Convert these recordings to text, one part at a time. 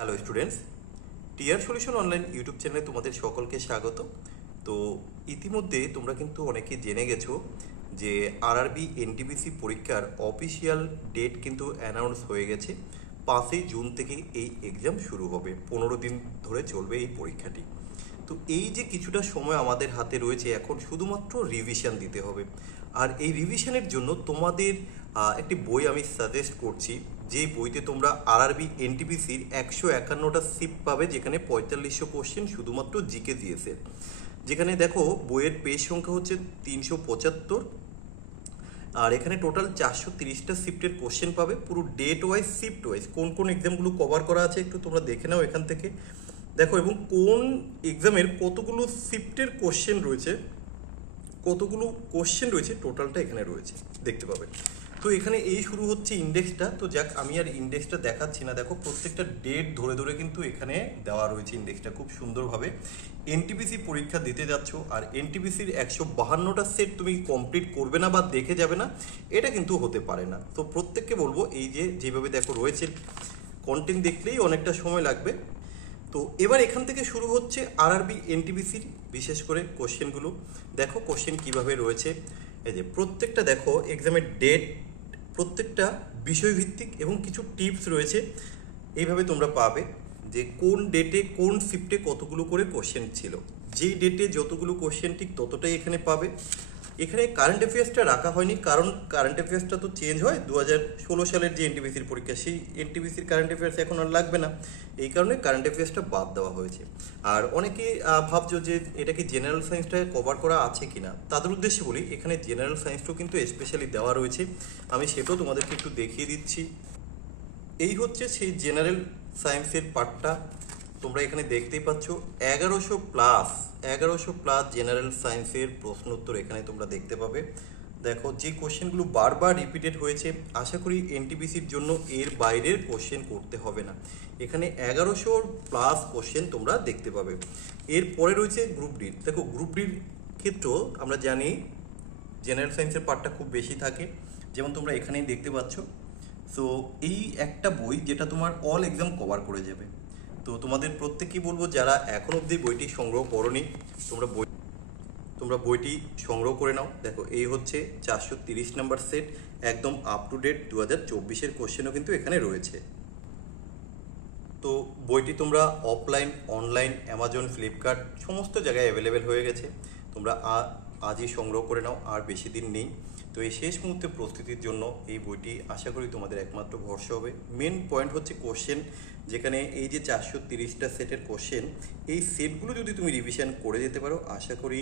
Hello students, TR solution online YouTube চ্যানেলে তোমাদের সকলকে স্বাগত। তো ইতিমধ্যে তোমরা কিন্তু অনেকে জেনে গেছো যে আরআরবি এনটিপিসি পরীক্ষার অফিসিয়াল ডেট কিন্তু অ্যানাউন্স হয়ে গেছে। 5ই জুন থেকে এই এক্সাম শুরু হবে, 15 দিন ধরে চলবে এই পরীক্ষাটি। তো এই যে কিছুটা সময় আমাদের হাতে রয়েছে, এখন শুধুমাত্র রিভিশন দিতে হবে। আর এই রিভিশনের জন্য তোমাদের একটি বই আমি সাজেস্ট করছি, যে বইতে তোমরা আরআরবি এনটিপিসির 151টা শিফট পাবে, যেখানে 4500 কোশ্চেন শুধুমাত্র জিকে দিয়েছে। যেখানে দেখো বইয়ের পেজ সংখ্যা হচ্ছে 375, আর এখানে টোটাল 430টা শিফটের কোশ্চেন পাবে, পুরো ডেট ওয়াইজ শিফট ওয়াইজ কোন কোন এক্সামগুলো কভার করা আছে একটু তোমরা দেখে নাও এখান থেকে দেখো, এবং কোন এক্সামের কতগুলো শিফটের কোশ্চেন রয়েছে, টোটালটা এখানে রয়েছে দেখতে পাবে। তো এখানে এই শুরু হচ্ছে ইন্ডেক্সটা। তো যাক, আমি আর ইন্ডেক্সটা দেখাচ্ছি না, দেখো প্রত্যেকটা ডেট ধরে ধরে কিন্তু এখানে দেওয়া রয়েছে ইন্ডেক্সটা খুব সুন্দরভাবে। এনটিপিসি পরীক্ষা দিতে যাচ্ছ আর এনটিপিসির 152টা সেট তুমি কমপ্লিট করবে না বা দেখে যাবে না, এটা কিন্তু হতে পারে না। তো প্রত্যেককে বলবো, এই যে যেভাবে দেখো রয়েছে, কন্টেন্ট দেখলেই অনেকটা সময় লাগবে। তো এবার এখান থেকে শুরু হচ্ছে আরআরবি এনটিপিসির বিশেষ করে কোশ্চেনগুলো। দেখো কোশ্চেন কিভাবে রয়েছে, এই যে প্রত্যেকটা দেখো এক্সামের ডেট, প্রত্যেকটা বিষয়ভিত্তিক এবং কিছু টিপস রয়েছে। এইভাবে তোমরা পাবে যে কোন ডেটে কোন শিফটে কতগুলো করে কোশ্চেন ছিল, যেই ডেটে যতগুলো কোশ্চেন ঠিক ততটাই এখানে পাবে। এখানে কারেন্ট অ্যাফেয়ার্সটা রাখা হয়নি, কারণ কারেন্ট অ্যাফেয়ার্সটা তো চেঞ্জ হয় 2016 সালের যে এনটিপিসির পরীক্ষা, সেই এনটিপিসির কারেন্ট অ্যাফেয়ার্স এখন আর লাগবে না, এই কারণে কারেন্ট অ্যাফেয়ার্সটা বাদ দেওয়া হয়েছে। আর অনেকে ভাবছো যে এটা কি জেনারেল সায়েন্সটা কভার করা আছে কিনা, তাদের উদ্দেশ্যে বলি এখানে জেনারেল সায়েন্সটাও কিন্তু স্পেশালি দেওয়া রয়েছে, আমি সেটাও তোমাদেরকে একটু দেখিয়ে দিচ্ছি। এই হচ্ছে সেই জেনারেল সায়েন্সের পার্টটা, তোমরা এখানে দেখতেই পাচ্ছ 1100 প্লাস জেনারেল সায়েন্সের প্রশ্ন উত্তর এখানে তোমরা দেখতে পাবে। দেখো যে কোশ্চেনগুলো বারবার রিপিটেড হয়েছে, আশা করি এনটিপিসির জন্য এর বাইরের কোশ্চেন করতে হবে না। এখানে 1100 প্লাস কোশ্চেন তোমরা দেখতে পাবে। এরপরে রয়েছে গ্রুপ ডি। দেখো গ্রুপ ডির ক্ষেত্রেও আমরা জানি জেনারেল সায়েন্সের পার্টটা খুব বেশি থাকে, যেমন তোমরা এখানেই দেখতে পাচ্ছ। সো এই একটা বই যেটা তোমার অল এক্সাম কভার করে যাবে। তো তোমাদের প্রত্যেককেই বলবো, যারা এখন অবধি বইটি সংগ্রহ করোনি, তোমরা বইটি সংগ্রহ করে নাও। দেখো এই হচ্ছে 430 নাম্বার সেট, একদম আপ টু ডেট 2024-এর কোশ্চেনও কিন্তু এখানে রয়েছে। তো বইটি তোমরা অফলাইন, অনলাইন, অ্যামাজন, ফ্লিপকার্ট সমস্ত জায়গায় অ্যাভেলেবেল হয়ে গেছে। তোমরা আজই সংগ্রহ করে নাও, আর বেশি দিন নেই। তো এই শেষ মুহূর্তে প্রস্তুতির জন্য এই বইটি আশা করি তোমাদের একমাত্র ভরসা হবে। মেন পয়েন্ট হচ্ছে কোশ্চেন, যেখানে এই যে 430টা সেটের কোশ্চেন, এই সেটগুলো যদি তুমি রিভিশন করে যেতে পারো, আশা করি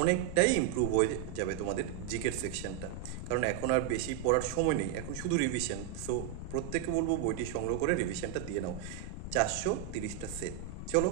অনেকটাই ইমপ্রুভ হয়ে যাবে তোমাদের জিকের সেকশনটা। কারণ এখন আর বেশি পড়ার সময় নেই, এখন শুধু রিভিশন। সো প্রত্যেককে বলবো বইটি সংগ্রহ করে রিভিশনটা দিয়ে নাও, 430টা সেট। চলো